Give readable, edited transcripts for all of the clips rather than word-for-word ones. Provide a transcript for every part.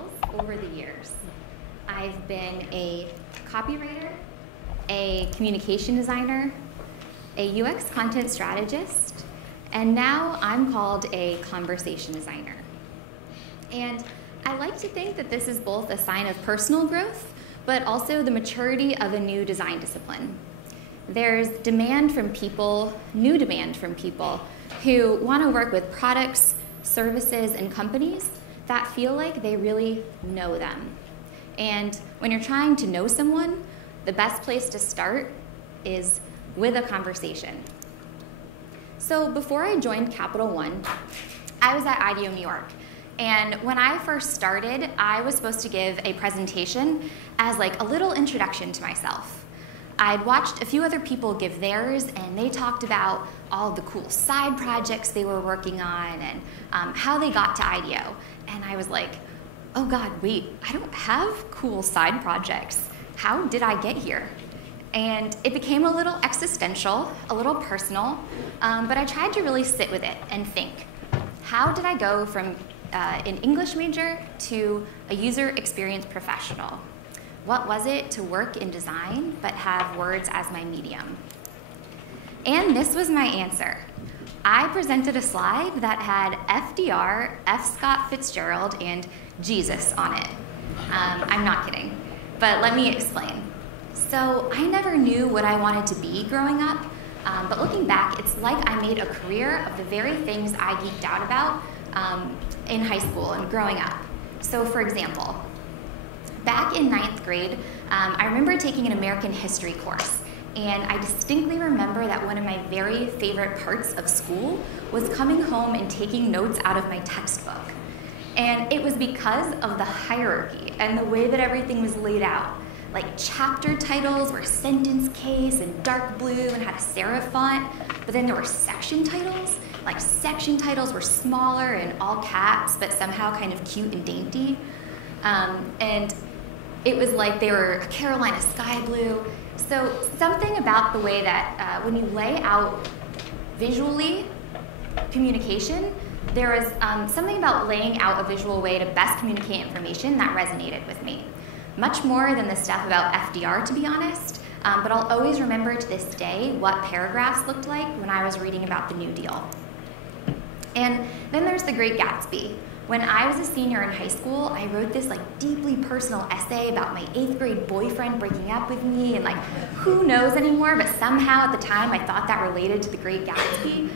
titles over the years. I've been a copywriter, a communication designer, a UX content strategist, and now I'm called a conversation designer. And I like to think that this is both a sign of personal growth, but also the maturity of a new design discipline. There's demand from people, new demand from people, who want to work with products, services, and companies that feel like they really know them. And when you're trying to know someone, the best place to start is with a conversation. So before I joined Capital One, I was at IDEO New York. And when I first started, I was supposed to give a presentation as like a little introduction to myself. I'd watched a few other people give theirs, and they talked about all the cool side projects they were working on and how they got to IDEO. And I was like, oh God, wait, I don't have cool side projects. How did I get here? And it became a little existential, a little personal, but I tried to really sit with it and think, how did I go from an English major to a user experience professional? What was it to work in design but have words as my medium? And this was my answer. I presented a slide that had FDR, F. Scott Fitzgerald, and Jesus on it. I'm not kidding, but let me explain. So I never knew what I wanted to be growing up, but looking back, it's like I made a career of the very things I geeked out about in high school and growing up. So for example, back in 9th grade, I remember taking an American history course, and I distinctly remember that one of my very favorite parts of school was coming home and taking notes out of my textbook. And it was because of the hierarchy and the way that everything was laid out. Like chapter titles were sentence case and dark blue and had a serif font, but then there were section titles. Like section titles were smaller and all caps, but somehow kind of cute and dainty. And it was like they were Carolina sky blue. So something about the way that when you lay out visually communication, there was something about laying out a visual way to best communicate information that resonated with me. Much more than the stuff about FDR, to be honest, but I'll always remember to this day what paragraphs looked like when I was reading about the New Deal. And then there's the Great Gatsby. When I was a senior in high school, I wrote this like deeply personal essay about my 8th grade boyfriend breaking up with me, and like who knows anymore, but somehow at the time I thought that related to the Great Gatsby.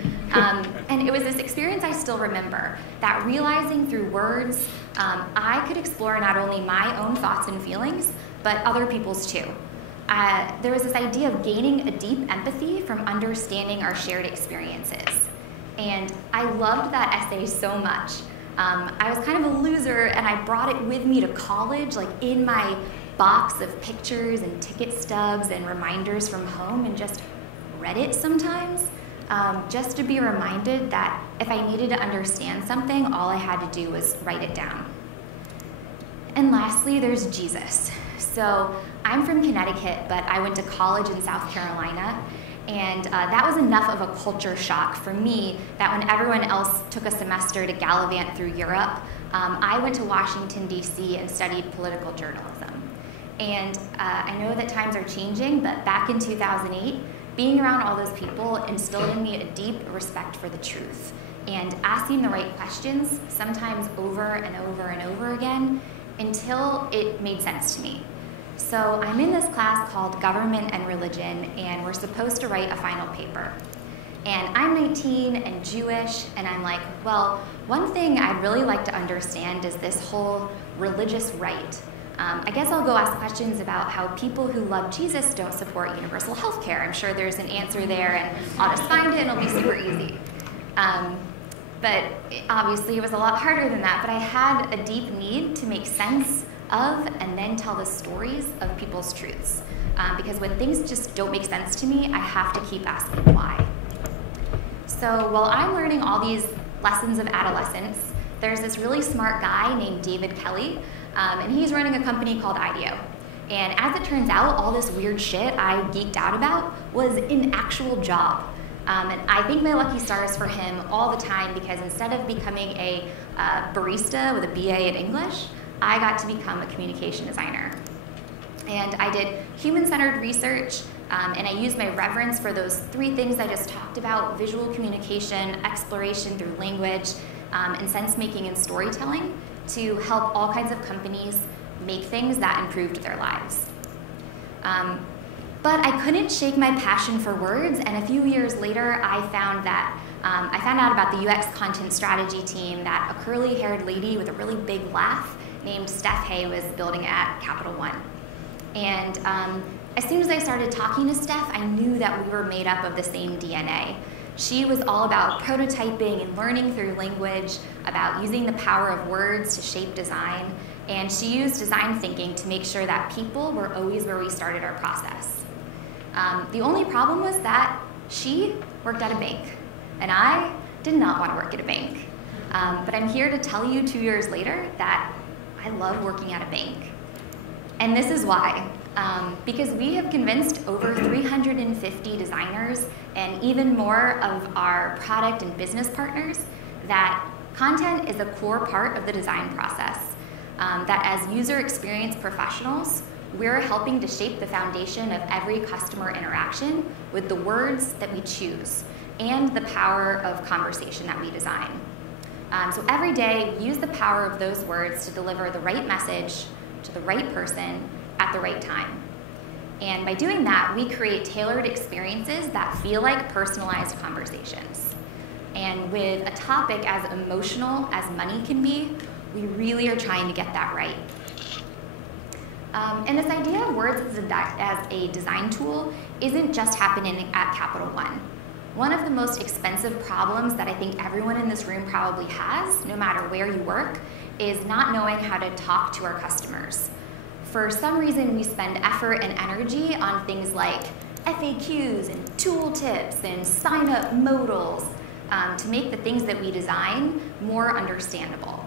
And it was this experience I still remember, that realizing through words, I could explore not only my own thoughts and feelings, but other people's too. There was this idea of gaining a deep empathy from understanding our shared experiences. And I loved that essay so much. I was kind of a loser, and I brought it with me to college, like in my box of pictures and ticket stubs and reminders from home, and just read it sometimes, just to be reminded that if I needed to understand something, all I had to do was write it down. And lastly, there's Jesus. So I'm from Connecticut, but I went to college in South Carolina. And that was enough of a culture shock for me that when everyone else took a semester to gallivant through Europe, I went to Washington, D.C. and studied political journalism. And I know that times are changing, but back in 2008, being around all those people instilled in me a deep respect for the truth and asking the right questions, sometimes over and over and over again, until it made sense to me. So I'm in this class called Government and Religion, and we're supposed to write a final paper. And I'm 19 and Jewish, and I'm like, well, one thing I'd really like to understand is this whole religious right. I guess I'll go ask questions about how people who love Jesus don't support universal health care. I'm sure there's an answer there, and I'll just find it, and it'll be super easy. But obviously it was a lot harder than that, but I had a deep need to make sense of and then tell the stories of people's truths. Because when things just don't make sense to me, I have to keep asking why. So while I'm learning all these lessons of adolescence, there's this really smart guy named David Kelly, and he's running a company called IDEO. And as it turns out, all this weird shit I geeked out about was an actual job. And I thank my lucky stars for him all the time, because instead of becoming a barista with a BA in English, I got to become a communication designer. And I did human-centered research, and I used my reverence for those three things I just talked about: visual communication, exploration through language, and sense-making and storytelling, to help all kinds of companies make things that improved their lives. But I couldn't shake my passion for words, and a few years later, I found out about the UX content strategy team that a curly-haired lady with a really big laugh named Steph Hay was building at Capital One. And as soon as I started talking to Steph, I knew that we were made up of the same DNA. She was all about prototyping and learning through language, about using the power of words to shape design, and she used design thinking to make sure that people were always where we started our process. The only problem was that she worked at a bank, and I did not want to work at a bank. But I'm here to tell you 2 years later that I love working at a bank. And this is why. Because we have convinced over 350 designers and even more of our product and business partners that content is a core part of the design process. That as user experience professionals, we're helping to shape the foundation of every customer interaction with the words that we choose and the power of conversation that we design. So every day, we use the power of those words to deliver the right message to the right person at the right time. And by doing that, we create tailored experiences that feel like personalized conversations. And with a topic as emotional as money can be, we really are trying to get that right. And this idea of words as a design tool isn't just happening at Capital One. One of the most expensive problems that I think everyone in this room probably has, no matter where you work, is not knowing how to talk to our customers. For some reason, we spend effort and energy on things like FAQs and tooltips and sign-up modals to make the things that we design more understandable.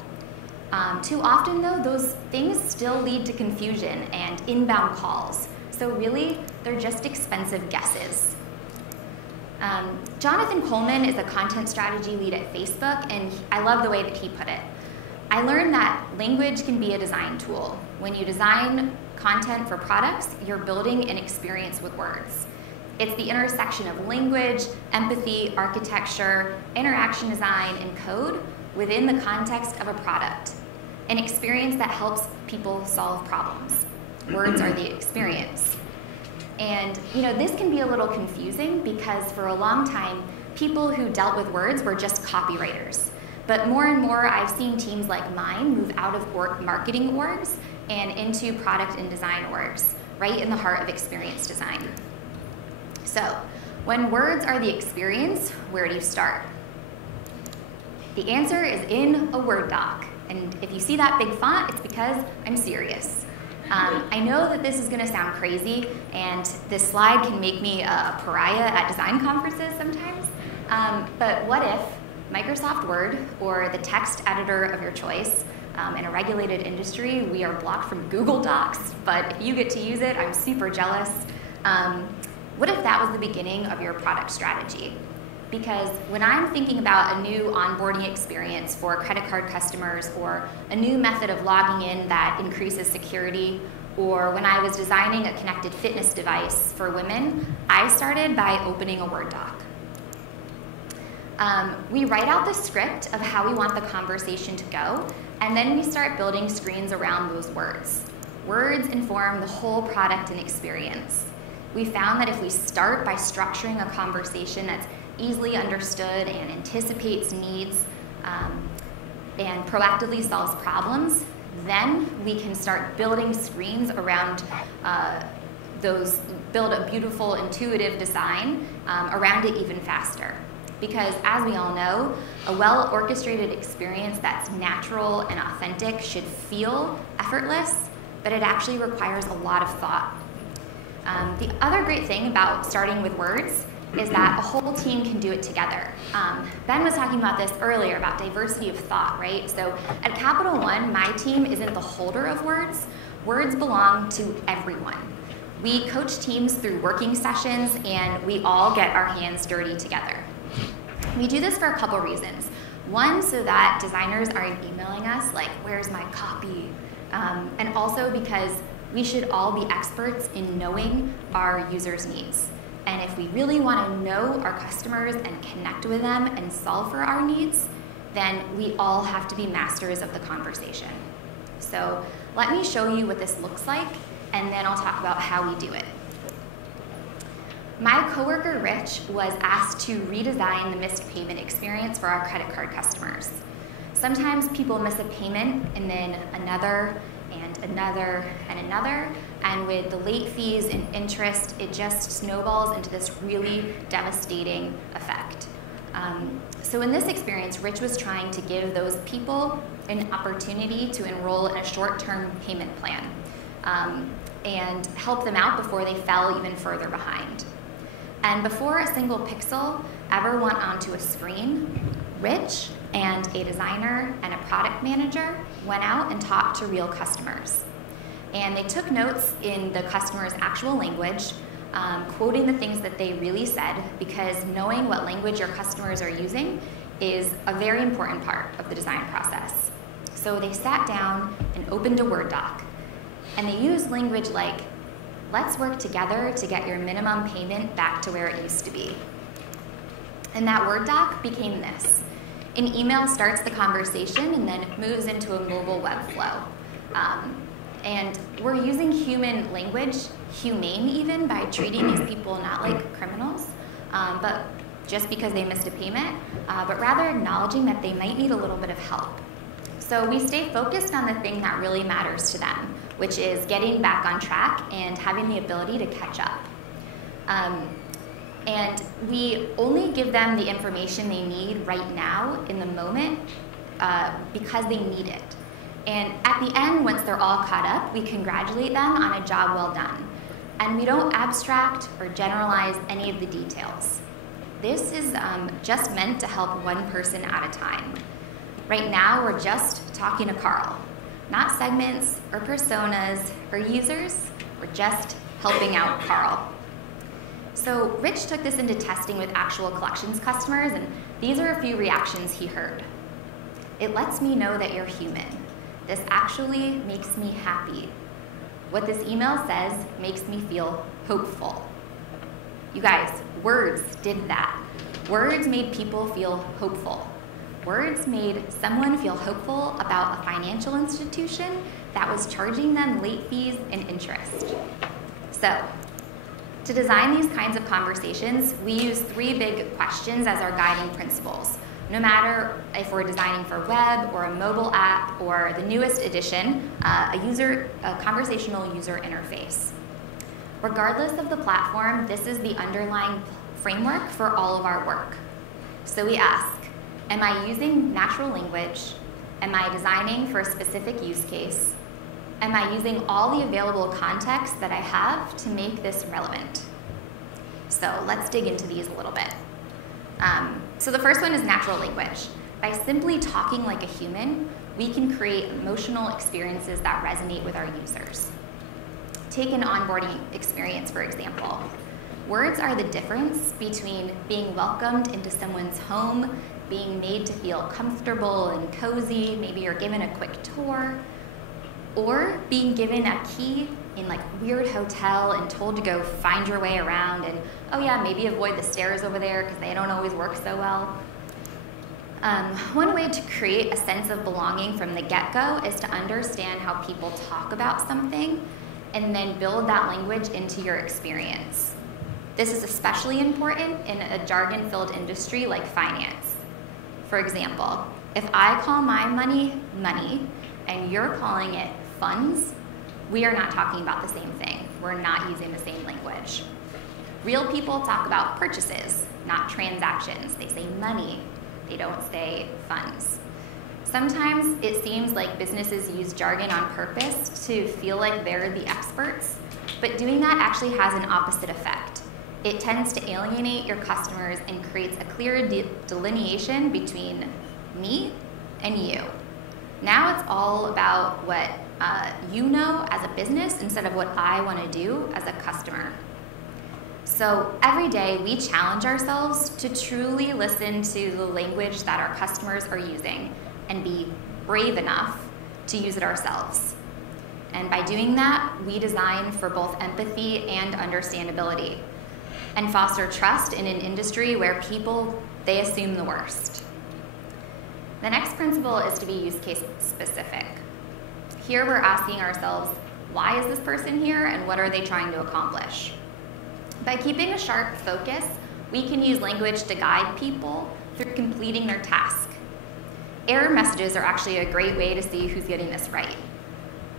Too often, though, those things still lead to confusion and inbound calls. So really, they're just expensive guesses. Jonathan Coleman is a content strategy lead at Facebook, and I love the way that he put it. I learned that language can be a design tool. When you design content for products, you're building an experience with words. It's the intersection of language, empathy, architecture, interaction design, and code within the context of a product. An experience that helps people solve problems. Words are the experience. And this can be a little confusing because for a long time, people who dealt with words were just copywriters. But more and more, I've seen teams like mine move out of marketing orgs and into product and design orgs, right in the heart of experience design. So, when words are the experience, where do you start? The answer is in a Word doc. And if you see that big font, it's because I'm serious. I know that this is going to sound crazy, and this slide can make me a pariah at design conferences sometimes. But what if Microsoft Word, or the text editor of your choice, in a regulated industry, we are blocked from Google Docs, but if you get to use it, I'm super jealous. What if that was the beginning of your product strategy? Because when I'm thinking about a new onboarding experience for credit card customers, or a new method of logging in that increases security, or when I was designing a connected fitness device for women, I started by opening a Word doc. We write out the script of how we want the conversation to go, and then we start building screens around those words. Words inform the whole product and experience. We found that if we start by structuring a conversation that's easily understood and anticipates needs and proactively solves problems, then we can start building screens around build a beautiful, intuitive design around it even faster. Because as we all know, a well-orchestrated experience that's natural and authentic should feel effortless, but it actually requires a lot of thought. The other great thing about starting with words is that a whole team can do it together. Ben was talking about this earlier, about diversity of thought, right? So at Capital One, my team isn't the holder of words. Words belong to everyone. We coach teams through working sessions, and we all get our hands dirty together. We do this for a couple reasons. One, so that designers aren't emailing us like, where's my copy? and also because we should all be experts in knowing our users' needs. And if we really want to know our customers and connect with them and solve for our needs, then we all have to be masters of the conversation. So let me show you what this looks like, and then I'll talk about how we do it. My coworker, Rich, was asked to redesign the missed payment experience for our credit card customers. Sometimes people miss a payment and then another and another and another, and with the late fees and interest, it just snowballs into this really devastating effect. So in this experience, Rich was trying to give those people an opportunity to enroll in a short-term payment plan and help them out before they fell even further behind. And before a single pixel ever went onto a screen, Rich and a designer and a product manager went out and talked to real customers. And they took notes in the customer's actual language, quoting the things that they really said, because knowing what language your customers are using is a very important part of the design process. So they sat down and opened a Word doc, and they used language like, "Let's work together to get your minimum payment back to where it used to be." And that Word doc became this. An email starts the conversation and then moves into a mobile web flow. And we're using human language, humane even, by treating these people not like criminals, but just because they missed a payment, but rather acknowledging that they might need a little bit of help. So we stay focused on the thing that really matters to them, which is getting back on track and having the ability to catch up. And we only give them the information they need right now in the moment because they need it. And at the end, once they're all caught up, we congratulate them on a job well done. And we don't abstract or generalize any of the details. This is just meant to help one person at a time. Right now, we're just talking to Carl, not segments or personas or users. We're just helping out Carl. So Rich took this into testing with actual collections customers, and these are a few reactions he heard. "It lets me know that you're human. This actually makes me happy. What this email says makes me feel hopeful." You guys, words did that. Words made people feel hopeful. Words made someone feel hopeful about a financial institution that was charging them late fees and interest. So, to design these kinds of conversations, we use 3 big questions as our guiding principles, no matter if we're designing for web or a mobile app or the newest edition, a conversational user interface. Regardless of the platform, this is the underlying framework for all of our work. So we ask, am I using natural language? Am I designing for a specific use case? Am I using all the available context that I have to make this relevant? So let's dig into these a little bit. So the first one is natural language. By simply talking like a human, we can create emotional experiences that resonate with our users. Take an onboarding experience, for example. Words are the difference between being welcomed into someone's home, being made to feel comfortable and cozy, maybe you're given a quick tour, or being given a key in like a weird hotel and told to go find your way around and, oh yeah, maybe avoid the stairs over there because they don't always work so well. One way to create a sense of belonging from the get-go is to understand how people talk about something and then build that language into your experience. This is especially important in a jargon-filled industry like finance. For example, if I call my money money and you're calling it funds, we are not talking about the same thing. We're not using the same language. Real people talk about purchases, not transactions. They say money. They don't say funds. Sometimes it seems like businesses use jargon on purpose to feel like they're the experts, but doing that actually has an opposite effect. It tends to alienate your customers and creates a clear delineation between me and you. Now it's all about what you know as a business instead of what I want to do as a customer. So every day we challenge ourselves to truly listen to the language that our customers are using and be brave enough to use it ourselves. And by doing that, we design for both empathy and understandability and foster trust in an industry where people, they assume the worst. The next principle is to be use case specific. Here we're asking ourselves, why is this person here and what are they trying to accomplish? By keeping a sharp focus, we can use language to guide people through completing their task. Error messages are actually a great way to see who's getting this right.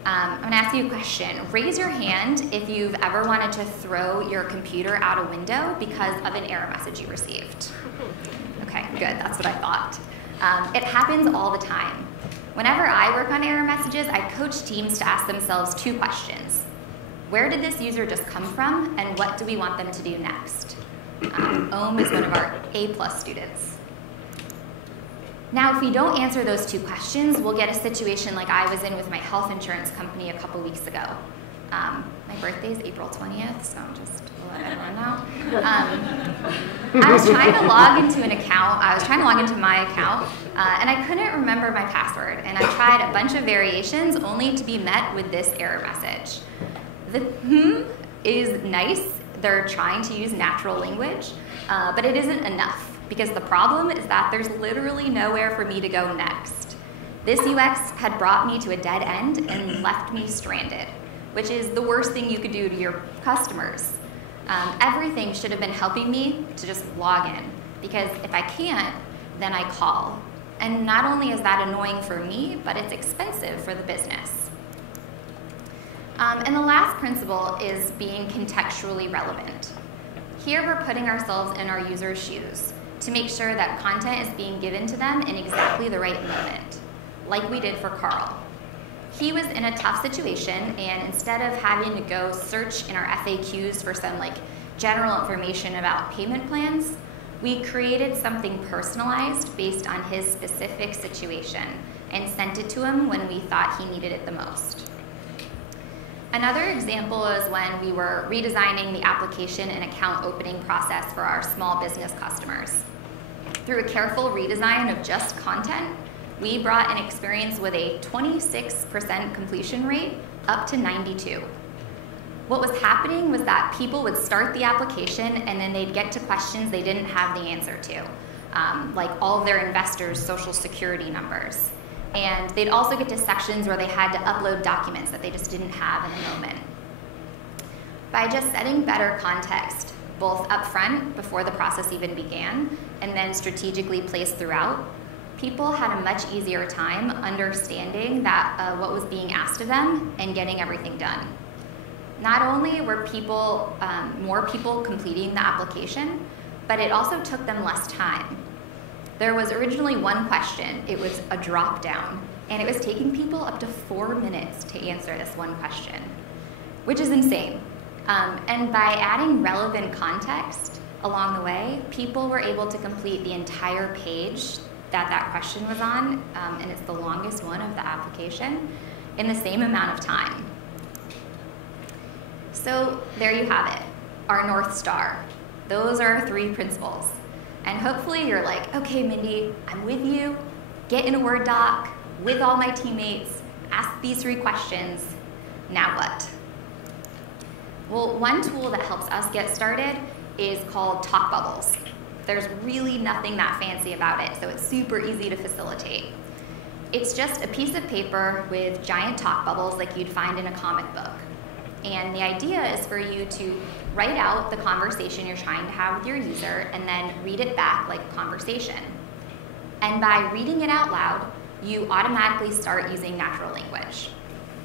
I'm gonna ask you a question. Raise your hand if you've ever wanted to throw your computer out a window because of an error message you received. Okay, good, that's what I thought. It happens all the time. Whenever I work on error messages, I coach teams to ask themselves two questions. Where did this user just come from, and what do we want them to do next? Ohm is one of our A+ students. Now, if we don't answer those two questions, we'll get a situation like I was in with my health insurance company a couple weeks ago. My birthday is April 20th, so I'm just to let everyone know. I was trying to log into an account. I was trying to log into my account, and I couldn't remember my password. And I tried a bunch of variations only to be met with this error message. The is nice. They're trying to use natural language, but it isn't enough. Because the problem is that there's literally nowhere for me to go next. This UX had brought me to a dead end and left me stranded, which is the worst thing you could do to your customers. Everything should have been helping me to just log in, because if I can't, then I call. And not only is that annoying for me, but it's expensive for the business. And the last principle is being contextually relevant. Here we're putting ourselves in our users' shoes to make sure that content is being given to them in exactly the right moment, like we did for Carl. He was in a tough situation, and instead of having to go search in our FAQs for some general information about payment plans, we created something personalized based on his specific situation and sent it to him when we thought he needed it the most. Another example is when we were redesigning the application and account opening process for our small business customers. Through a careful redesign of just content, we brought an experience with a 26% completion rate up to 92%. What was happening was that people would start the application and then they'd get to questions they didn't have the answer to, like all of their investors' social security numbers. And they'd also get to sections where they had to upload documents that they just didn't have in the moment. By just setting better context, both up front before the process even began, and then strategically placed throughout, people had a much easier time understanding that what was being asked of them and getting everything done. Not only were more people completing the application, but it also took them less time. There was originally one question. It was a drop down, and it was taking people up to 4 minutes to answer this one question, which is insane. And by adding relevant context along the way, people were able to complete the entire page that question was on, and it's the longest one of the application, in the same amount of time. So there you have it, our North Star. Those are our 3 principles. And hopefully you're like, okay, Mindy, I'm with you. Get in a Word doc with all my teammates, ask these 3 questions. Now what? Well, one tool that helps us get started is called Talk Bubbles. There's really nothing that fancy about it, so it's super easy to facilitate. It's just a piece of paper with giant talk bubbles like you'd find in a comic book. And the idea is for you to write out the conversation you're trying to have with your user and then read it back like a conversation. And by reading it out loud, you automatically start using natural language.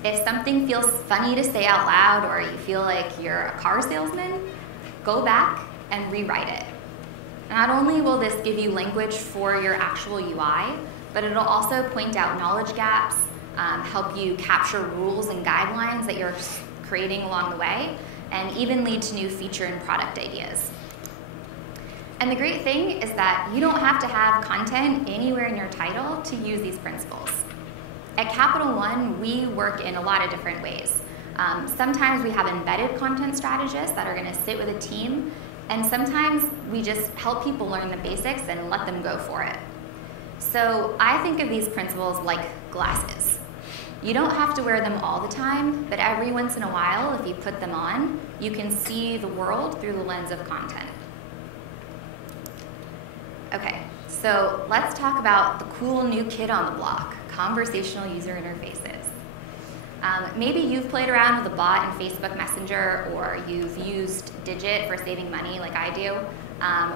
If something feels funny to say out loud or you feel like you're a car salesman, go back and rewrite it. Not only will this give you language for your actual UI, but it'll also point out knowledge gaps, help you capture rules and guidelines that you're creating along the way, and even lead to new feature and product ideas. And the great thing is that you don't have to have content anywhere in your title to use these principles. At Capital One, we work in a lot of different ways. Sometimes we have embedded content strategists that are going to sit with a team, and sometimes we just help people learn the basics and let them go for it. So I think of these principles like glasses. You don't have to wear them all the time, but every once in a while, if you put them on, you can see the world through the lens of content. Okay, so let's talk about the cool new kid on the block, conversational user interfaces. Maybe you've played around with a bot in Facebook Messenger, or you've used Digit for saving money like I do,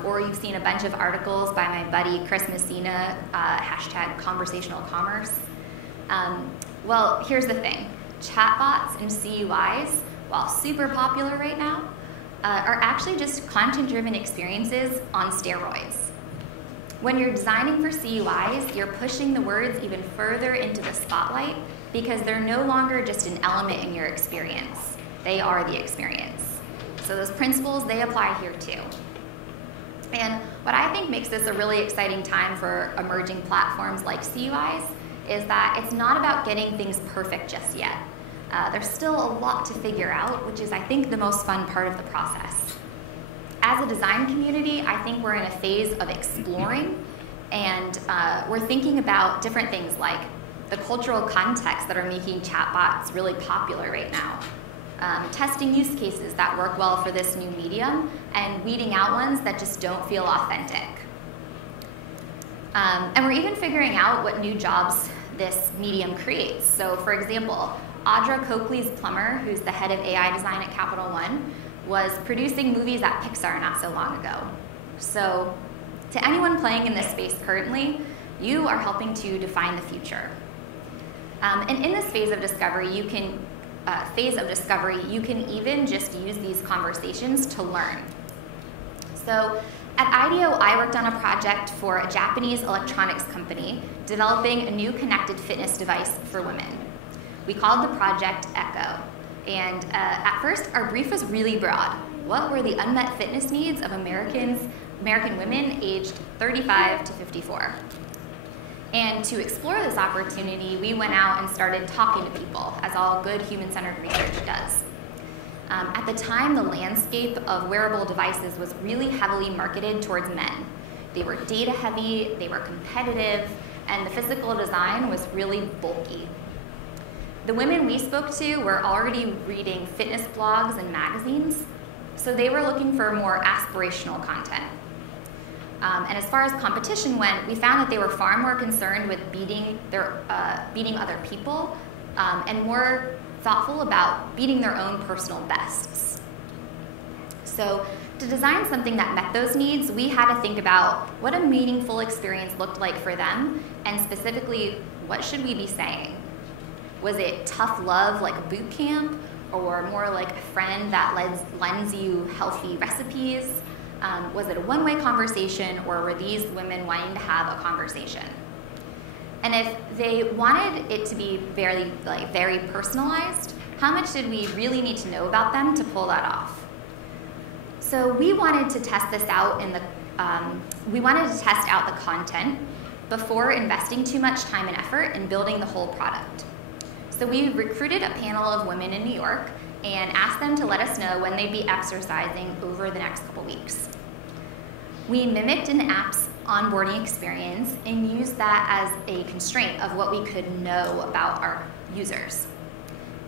or you've seen a bunch of articles by my buddy Chris Messina, hashtag conversational commerce. Well, here's the thing. Chatbots and CUIs, while super popular right now, are actually just content-driven experiences on steroids. When you're designing for CUIs, you're pushing the words even further into the spotlight because they're no longer just an element in your experience. They are the experience. So those principles, they apply here too. And what I think makes this a really exciting time for emerging platforms like CUIs is that it's not about getting things perfect just yet. There's still a lot to figure out, which is, I think, the most fun part of the process. As a design community, I think we're in a phase of exploring, and we're thinking about different things like the cultural contexts that are making chatbots really popular right now, testing use cases that work well for this new medium, and weeding out ones that just don't feel authentic. And we're even figuring out what new jobs this medium creates. So for example, Audra Coakley's plumber, who's the head of AI design at Capital One, was producing movies at Pixar not so long ago. So to anyone playing in this space currently, you are helping to define the future. And in this phase of discovery, you can even just use these conversations to learn. So at IDEO, I worked on a project for a Japanese electronics company developing a new connected fitness device for women. We called the project Echo. And at first, our brief was really broad. What were the unmet fitness needs of American women aged 35 to 54? And to explore this opportunity, we went out and started talking to people, as all good human-centered research does. At the time, the landscape of wearable devices was really heavily marketed towards men. They were data-heavy, they were competitive, and the physical design was really bulky. The women we spoke to were already reading fitness blogs and magazines, so they were looking for more aspirational content. And as far as competition went, we found that they were far more concerned with beating other people and more thoughtful about beating their own personal bests. So to design something that met those needs, we had to think about what a meaningful experience looked like for them, and specifically, what should we be saying? Was it tough love like a boot camp, or more like a friend that lends you healthy recipes? Was it a one-way conversation, or were these women wanting to have a conversation? And if they wanted it to be very personalized, how much did we really need to know about them to pull that off? So we wanted to test this out we wanted to test out the content before investing too much time and effort in building the whole product. So we recruited a panel of women in New York and asked them to let us know when they'd be exercising over the next couple weeks. We mimicked an app's onboarding experience and used that as a constraint of what we could know about our users.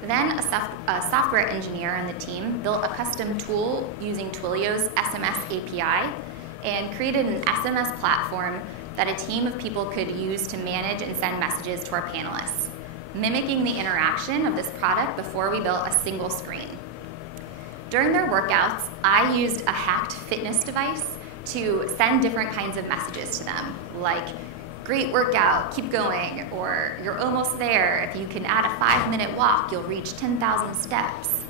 Then a software engineer on the team built a custom tool using Twilio's SMS API and created an SMS platform that a team of people could use to manage and send messages to our panelists, mimicking the interaction of this product before we built a single screen. During their workouts, I used a hacked fitness device to send different kinds of messages to them, like, great workout, keep going, or you're almost there. If you can add a 5-minute walk, you'll reach 10,000 steps.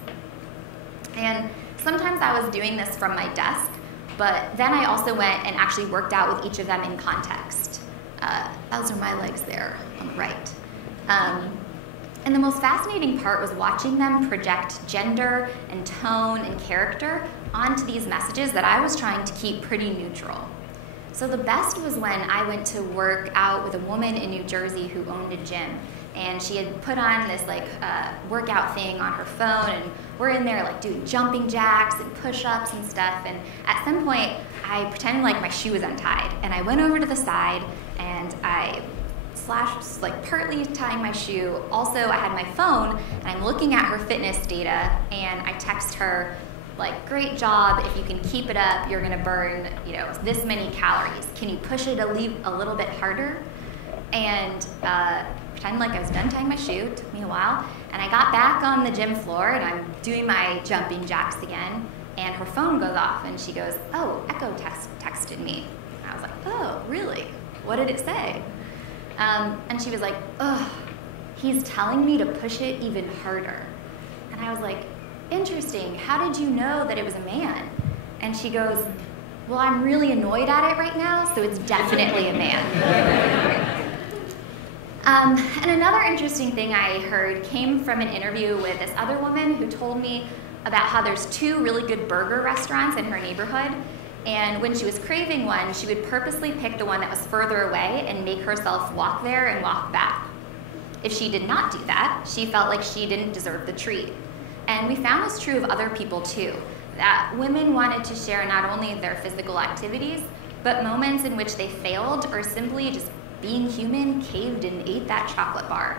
And sometimes I was doing this from my desk, but then I also went and actually worked out with each of them in context. Those are my legs there on the right. And the most fascinating part was watching them project gender and tone and character onto these messages that I was trying to keep pretty neutral. So the best was when I went to work out with a woman in New Jersey who owned a gym, and she had put on this workout thing on her phone, and we're in there doing jumping jacks and push-ups and stuff, and at some point I pretended like my shoe was untied, and I went over to the side and I like partly tying my shoe. Also, I had my phone, and I'm looking at her fitness data, and I text her, like, great job. If you can keep it up, you're gonna burn, this many calories. Can you push it a little bit harder? And pretend like I was done tying my shoe. It took me a while. And I got back on the gym floor, and I'm doing my jumping jacks again, and her phone goes off, and she goes, oh, Echo texted me. And I was like, oh, really? What did it say? And she was like, ugh, he's telling me to push it even harder. And I was like, interesting, how did you know that it was a man? And she goes, well, I'm really annoyed at it right now, so it's definitely a man. And another interesting thing I heard came from an interview with this other woman who told me about how there's 2 really good burger restaurants in her neighborhood, and when she was craving one, she would purposely pick the one that was further away and make herself walk there and walk back. If she did not do that, she felt like she didn't deserve the treat. And we found this true of other people too, that women wanted to share not only their physical activities, but moments in which they failed or simply just being human caved and ate that chocolate bar.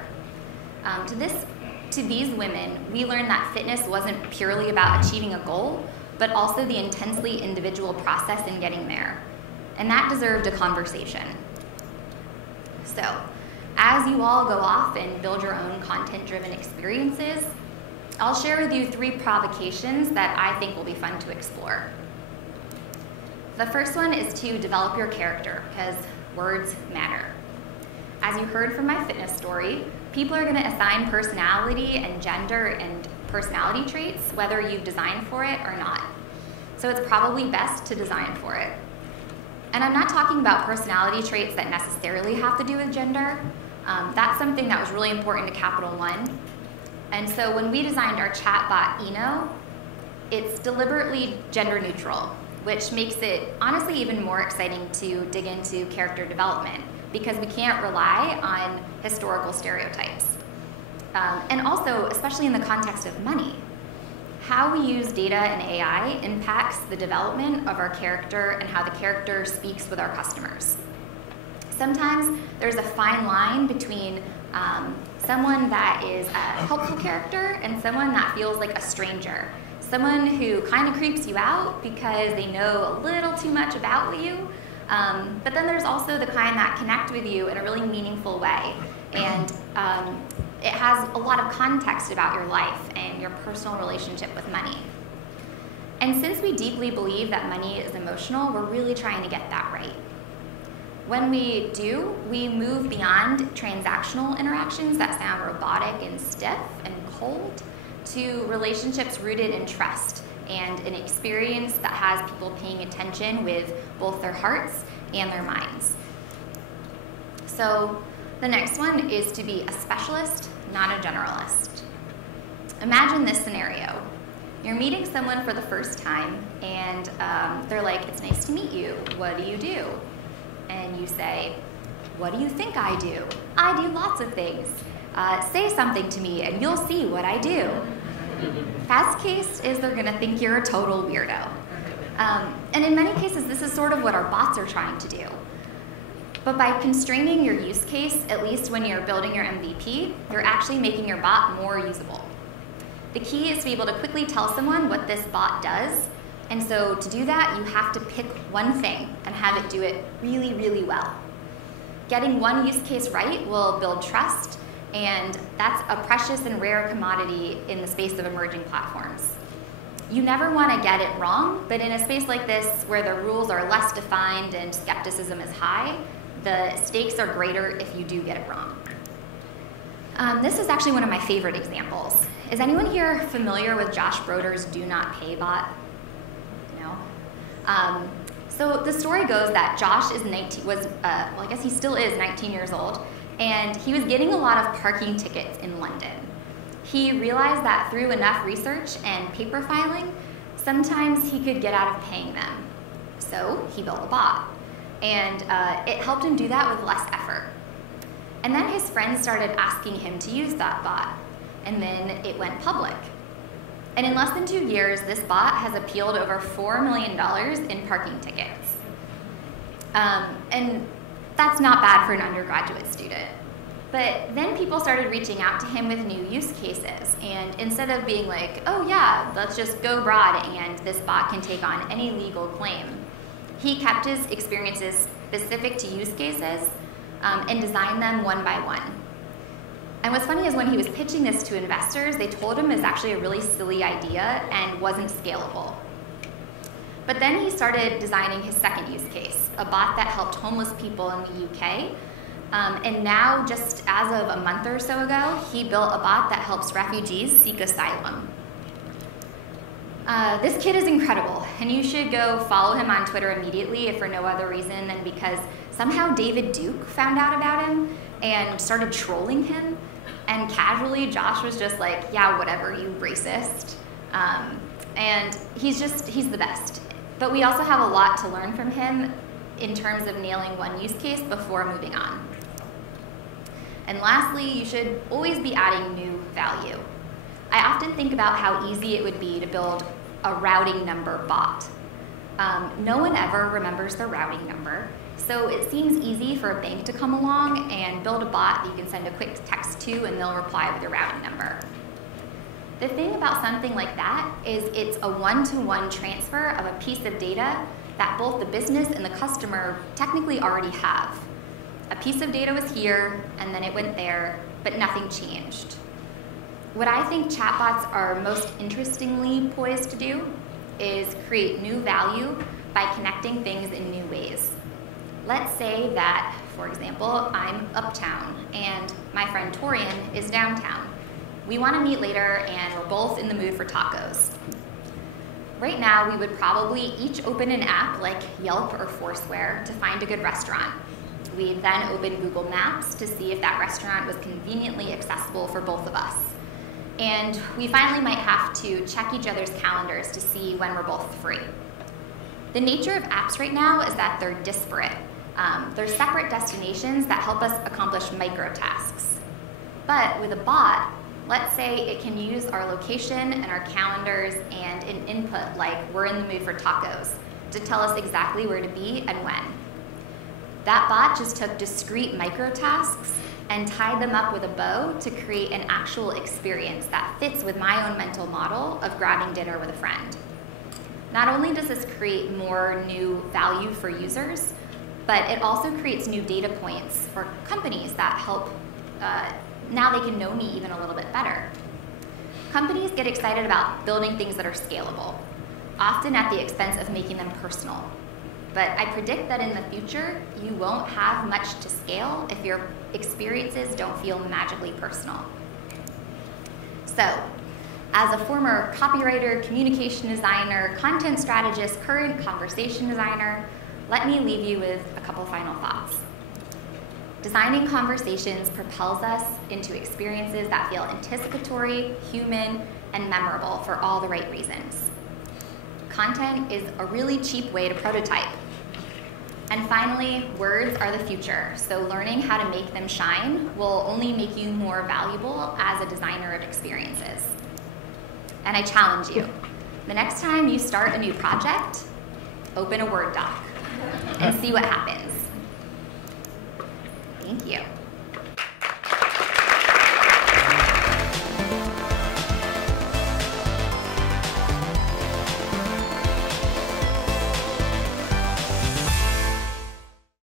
To these women, we learned that fitness wasn't purely about achieving a goal, but also the intensely individual process in getting there. And that deserved a conversation. So, as you all go off and build your own content-driven experiences, I'll share with you 3 provocations that I think will be fun to explore. The first one is to develop your character, because words matter. As you heard from my fitness story, people are going to assign personality and gender and personality traits, whether you've designed for it or not. So it's probably best to design for it. And I'm not talking about personality traits that necessarily have to do with gender. That's something that was really important to Capital One. And so when we designed our chatbot, Eno, it's deliberately gender neutral, which makes it honestly even more exciting to dig into character development, because we can't rely on historical stereotypes. And also, especially in the context of money, how we use data and AI impacts the development of our character and how the character speaks with our customers. Sometimes there's a fine line between someone that is a helpful character and someone that feels like a stranger. Someone who kind of creeps you out because they know a little too much about you. But then there's also the kind that connect with you in a really meaningful way. And it has a lot of context about your life and your personal relationship with money. And since we deeply believe that money is emotional, we're really trying to get that right. When we do, we move beyond transactional interactions that sound robotic and stiff and cold to relationships rooted in trust and an experience that has people paying attention with both their hearts and their minds. So the next one is to be a specialist, not a generalist. Imagine this scenario. You're meeting someone for the first time, and they're like, it's nice to meet you. What do you do? And you say, what do you think I do? I do lots of things. Say something to me, and you'll see what I do. Best case is they're gonna think you're a total weirdo. And in many cases, this is sort of what our bots are trying to do. But by constraining your use case, at least when you're building your MVP, you're actually making your bot more usable. The key is to be able to quickly tell someone what this bot does. And so to do that, you have to pick one thing and have it do it really, really well. Getting one use case right will build trust, and that's a precious and rare commodity in the space of emerging platforms. You never want to get it wrong, but in a space like this where the rules are less defined and skepticism is high, the stakes are greater if you do get it wrong. This is actually one of my favorite examples. Is anyone here familiar with Josh Broder's Do Not Pay bot? No? So the story goes that Josh is I guess he still is 19 years old, and he was getting a lot of parking tickets in London. He realized that through enough research and paper filing, sometimes he could get out of paying them. So he built a bot, and it helped him do that with less effort. And then his friends started asking him to use that bot, and then it went public. And in less than 2 years, this bot has appealed over $4 million in parking tickets. And that's not bad for an undergraduate student. But then people started reaching out to him with new use cases. And instead of being like, oh yeah, let's just go broad and this bot can take on any legal claim, he kept his experiences specific to use cases and designed them one by one. And what's funny is when he was pitching this to investors, they told him it was actually a really silly idea and wasn't scalable. But then he started designing his second use case, a bot that helped homeless people in the UK. And now, just as of a month or so ago, he built a bot that helps refugees seek asylum. This kid is incredible, and you should go follow him on Twitter immediately, if for no other reason than because somehow David Duke found out about him and started trolling him. And casually, Josh was just like, yeah, whatever, you racist. And he's the best. But we also have a lot to learn from him in terms of nailing one use case before moving on. And lastly, you should always be adding new value. I often think about how easy it would be to build a routing number bot. No one ever remembers their routing number, so it seems easy for a bank to come along and build a bot that you can send a quick text to and they'll reply with your routing number. The thing about something like that is it's a one-to-one transfer of a piece of data that both the business and the customer technically already have. A piece of data was here, and then it went there, but nothing changed. What I think chatbots are most interestingly poised to do is create new value by connecting things in new ways. Let's say that, for example, I'm uptown, and my friend Torian is downtown. We want to meet later, and we're both in the mood for tacos. Right now, we would probably each open an app like Yelp or Foursquare to find a good restaurant. We'd then open Google Maps to see if that restaurant was conveniently accessible for both of us. And we finally might have to check each other's calendars to see when we're both free. The nature of apps right now is that they're disparate. They're separate destinations that help us accomplish micro tasks. But with a bot, let's say it can use our location and our calendars and an input like we're in the mood for tacos to tell us exactly where to be and when. That bot just took discrete micro tasks and tied them up with a bow to create an actual experience that fits with my own mental model of grabbing dinner with a friend. Not only does this create more new value for users, but it also creates new data points for companies that help, now they can know me even a little bit better. Companies get excited about building things that are scalable, often at the expense of making them personal. But I predict that in the future, you won't have much to scale if your experiences don't feel magically personal. So, as a former copywriter, communication designer, content strategist, current conversation designer, let me leave you with a couple final thoughts. Designing conversations propels us into experiences that feel anticipatory, human, and memorable for all the right reasons. Content is a really cheap way to prototype. And finally, words are the future, so learning how to make them shine will only make you more valuable as a designer of experiences. And I challenge you, the next time you start a new project, open a Word doc and see what happens. Thank you.